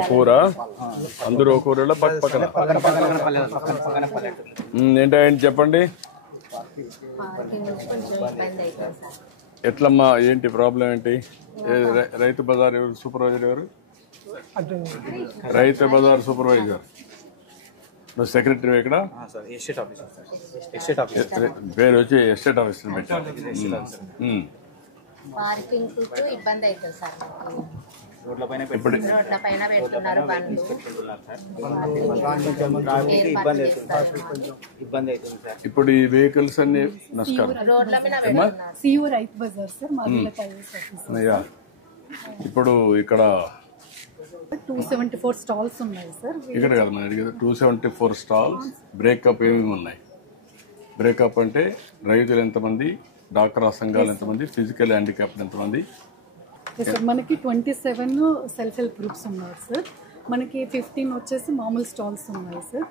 ఒక ఊరా? అందరూ ఒక ఊరిలో పక్క పక్కన? ఏంటంటే చెప్పండి, ఎట్లమ్మా, ఏంటి ప్రాబ్లం ఏంటి? రైతు బజార్ ఎవరు సూపర్వైజర్? ఎవరు రైతు బజార్ సూపర్వైజర్? నువ్వు సెక్రటరీ ఇక్కడ? పేరు వచ్చి ఎస్టేట్ ఆఫీసర్ పెట్టారు. పార్కింగ్ ఇబ్బంది అవుతుంది సార్. ఇప్పుడు రోడ్ల పైన పెడుతున్నారు బండ్లు. ఇప్పుడు ఈ వెహికల్స్ అన్ని నమస్కారం రోడ్ల మీద పెడుతున్నారు. Cu Rythu Bazar sir, మాదిల tiles office. అయ్యా, ఇప్పుడు ఇక్కడ 274 స్టాల్స్ ఉన్నాయి సార్. ఇక్కడ కదా మనం అడిగేది. 274 స్టాల్స్. బ్రేకప్ ఏమేమి ఉన్నాయి? బ్రేకప్ అంటే రైతులు ఎంతమంది, డాక్టర్ సంఘాలు ఎంతమంది, ఫిజికల్ హ్యాండిక్యాప్డ్ ఎంతమంది? సార్ మనకి 27 సెల్ఫ్ హెల్ప్ గ్రూప్స్ ఉన్నాయి సార్. మనకి 15 వచ్చేసి మామూలు స్టాల్స్ ఉన్నాయి సార్.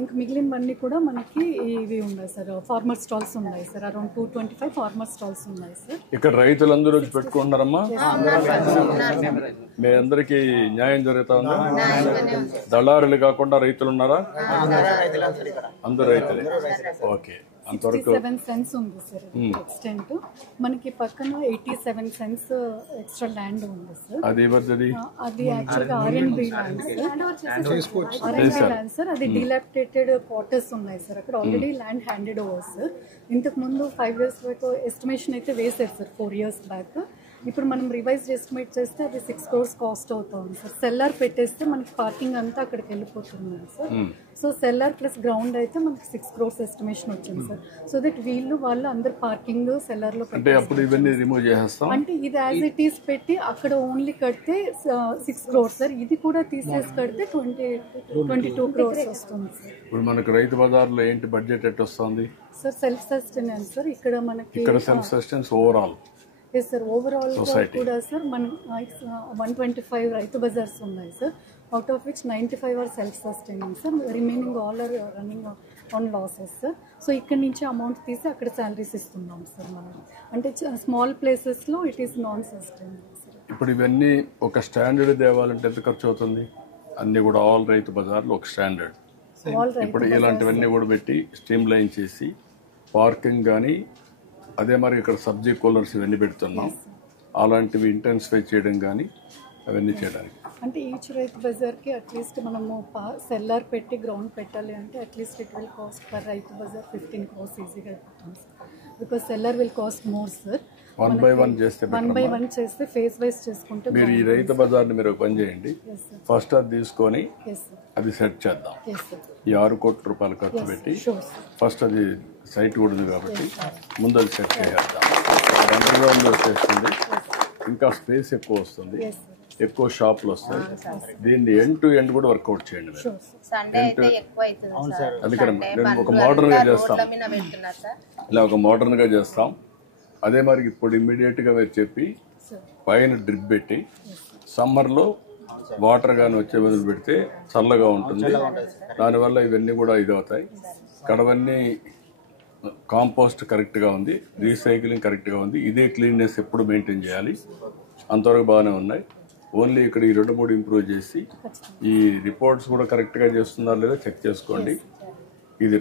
ఇంకా మిగిలినవన్నీ కూడా మనకి ఇవి ఉన్నాయి సార్, ఫార్మర్ స్టాల్స్ ఉన్నాయి సార్. అరౌండ్ 225 ఫార్మర్ స్టాల్స్ ఉన్నాయి సార్. ఇక్కడ రైతులందరూ వచ్చి పెట్టుకుంటున్నారమ్మా? మీ అందరికి న్యాయం జరుగుతా ఉందా? దళారులు కాకుండా రైతులు ఉన్నారా? అందరు రైతులే. ఓకే, అంతవరకు 67 సెన్స్ ఉంది సార్ ఎక్స్టెంట్. మనకి పక్కన 87 సెన్స్ ఎక్స్ట్రా ల్యాండ్ ఉంది సార్. అది ఎవరిది? అది యాక్చువల్గా R&B ల్యాండ్ సార్. అది డిలాపిడేటెడ్ క్వార్టర్స్ ఉన్నాయి సార్. అక్కడ already land handed over sir. ఇంతకు ముందు 5 years వరకు ఎస్టిమేషన్ అయితే వేసారు సార్, 4 years బ్యాక్. ఇప్పుడు మనం రివైజ్ ఎస్టిమేట్ చేస్తే అది 6 crores కాస్ట్ అవుతుంది సార్. సెల్లార్ పెట్టేస్తే మనకి పార్కింగ్ అంతా అక్కడికి వెళ్ళిపోతుంది sir. So cellar plus ground అయితే మనకి 6 crores ఎస్టిమేషన్ వచ్చింది సార్. సో దట్ వాళ్ళు అందరు పార్కింగ్ సెల్లార్ లో అంటే అప్పుడు ఇవన్నీ రిమూవ్ చేసేస్తాం. అంటే ఇది యాజ్ ఇట్ ఈస్ పెట్టి అక్కడ ఓన్లీ కడితే 6 crores సార్. ఇది కూడా తీసేసి కడితే 22 crores వస్తుంది సార్. ఇప్పుడు మనకు రైతు బజార్లో ఏంటి బడ్జెట్ ఎట్ వస్తుంది సార్? Self sustenance sir. ఇక్కడ మనకి self sustenance overall yes sir. Overall కూడా సార్ మనం 125 రైతు బజార్స్ ఉన్నాయి sir. Out of which 95 are self sustaining sir. Remaining all are running on losses sir. So ఇక్కడ నుంచి అమౌంట్ తీసి అక్కడ శాలరీస్ ఇస్తున్నాం సార్ మనం. అంటే స్మాల్ ప్లేసెస్లో it is non sustainable sir. ఇప్పుడు ఇవన్నీ ఒక స్టాండర్డ్ తేవాలంటే ఎంత ఖర్చు అవుతుంది? అన్ని కూడా ఆల్ రైతు బజార్లో ఒక స్టాండర్డ్. ఇప్పుడు ఇలాంటివన్నీ కూడా పెట్టి స్ట్రీమ్ లైన్ చేసి పార్కింగ్ కానీ, అదే మరి ఇక్కడ సబ్జీ కూలర్స్ ఇవన్నీ పెడుతున్నాం, అలాంటివి ఇంటెన్సిఫై చేయడం కానీ అవన్నీ చేయడానికి. అంటే ఈచ్ రైతు బజార్కి అట్లీస్ట్ మనము సెల్లార్ పెట్టి గ్రౌండ్ పెట్టాలి అంటే at least it will cost per Rythu Bazar 15 crores ఈజీగా అయిపోతుంది sir. Because cellar will cost more sir. 1 by 1 చేస్తే 1 by 1 చేస్తే ఫేస్ వైజ్ చేసుకుంటే మీరు ఈ రైతు బజార్ని మీరు ఒక పని చేయండి. ఫస్ట్ అది తీసుకొని అది సెట్ చేద్దాం. ఈ 6 కోట్ల రూపాయలు ఖర్చు పెట్టి ఫస్ట్ అది సైట్ కూడా ఉంది కాబట్టి ముందు అది సెట్ చేసేద్దాం. అండర్ గ్రౌండ్ వచ్చేస్తుంది, ఇంకా స్పేస్ ఎక్కువ వస్తుంది, ఎక్కువ షాపులు వస్తాయి. దీన్ని ఎండ్ టు ఎండ్ కూడా వర్కౌట్ చేయండి మీరు. అందుకని మేము ఒక మోడర్న్గా చేస్తాం, ఇలా ఒక మోడర్న్గా చేస్తాం. అదే మరి ఇప్పుడు ఇమ్మీడియట్గా మీరు చెప్పి పైన డ్రిప్ పెట్టి సమ్మర్లో వాటర్ కానీ వచ్చే బదులు పెడితే చల్లగా ఉంటుంది. దానివల్ల ఇవన్నీ కూడా ఇదవుతాయి. కడవన్నీ కాంపోస్ట్ కరెక్ట్గా ఉంది, రీసైక్లింగ్ కరెక్ట్గా ఉంది. ఇదే క్లీన్నెస్ ఎప్పుడు మెయింటైన్ చేయాలి. అంతవరకు బాగానే ఉన్నాయి. ఓన్లీ ఇక్కడ ఈ 2-3 ఇంప్రూవ్ చేసి ఈ రిపోర్ట్స్ కూడా కరెక్ట్గా చేస్తున్నారా లేదా చెక్ చేసుకోండి. ఇది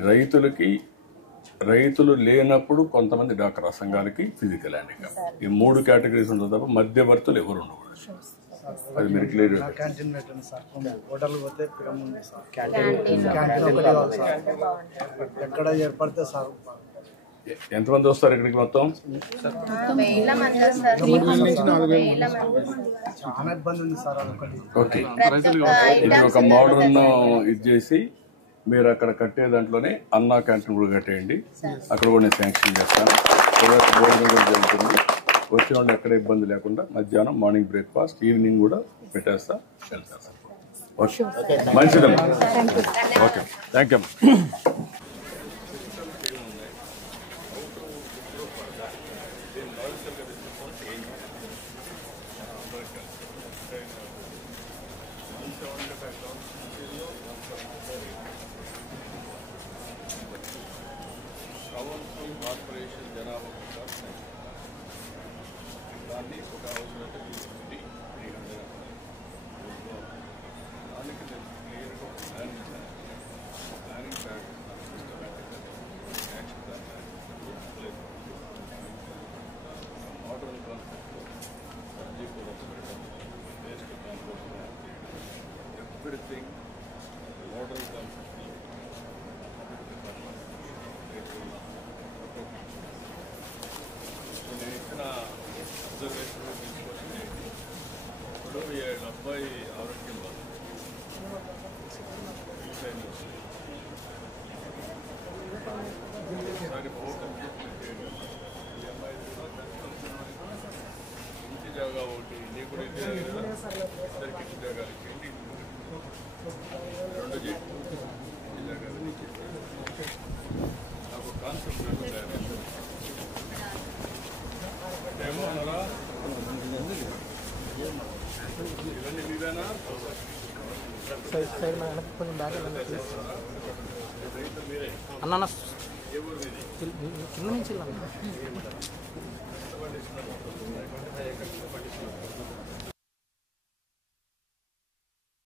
రైతులు లేనప్పుడు కొంతమంది డాక్టర్ సంఘాలకి ఫిజికల్ హ్యాండిక్యాప్, ఈ 3 కేటగిరీస్ ఉంటుంది తప్ప మధ్యవర్తులు ఎవరు ఉండకూడదు. అది మీరు క్లియర్. ఎక్కడ ఏర్పడితే సార్ ఎంతమంది వస్తారు ఇక్కడికి? మొత్తం చాలా ఇబ్బంది ఉంది సార్. ఓకే, ఇది ఒక మోడర్న్ ఇది చేసి మీరు అక్కడ కట్టే దాంట్లోనే అన్నా క్యాంటీన్ కూడా కట్టేయండి. అక్కడ కూడా నేను శాంక్షన్ చేస్తాను. భోజనం కూడా జరుగుతుంది. వచ్చే వాళ్ళు ఎక్కడ ఇబ్బంది లేకుండా మధ్యాహ్నం మార్నింగ్ బ్రేక్ఫాస్ట్, ఈవినింగ్ కూడా పెట్టేస్తా వెళ్తాను. ఓకే, మంచిదమ్మా. Okay, thank you. కార్పొరేషన్ జనాభా దాన్ని ఒక హౌస్ 300 everything, model concept. నేను ఇచ్చిన అబ్జర్వేషన్ తీసుకొని ఇప్పుడు వీళ్ళ అబ్బాయి ఆరోగ్యం ఒకసారి ఓపెన్ ఈ అమ్మాయి ఇంటి జాగా ఒకటి నీకు కూడా ఇంటి జాగా కదా ఇద్దరికి ఇంటి జాగాలు ఇచ్చేయండి 2 చేయండి ఇంటి జాగాలు నాకు కాన్సెప్ట్ ఏమో అన్నారా ఇవన్నీ మీవేనా మీరే అన్న ఏ ఊరు మీది కింద నుంచి ఎంత పండిస్తున్నారు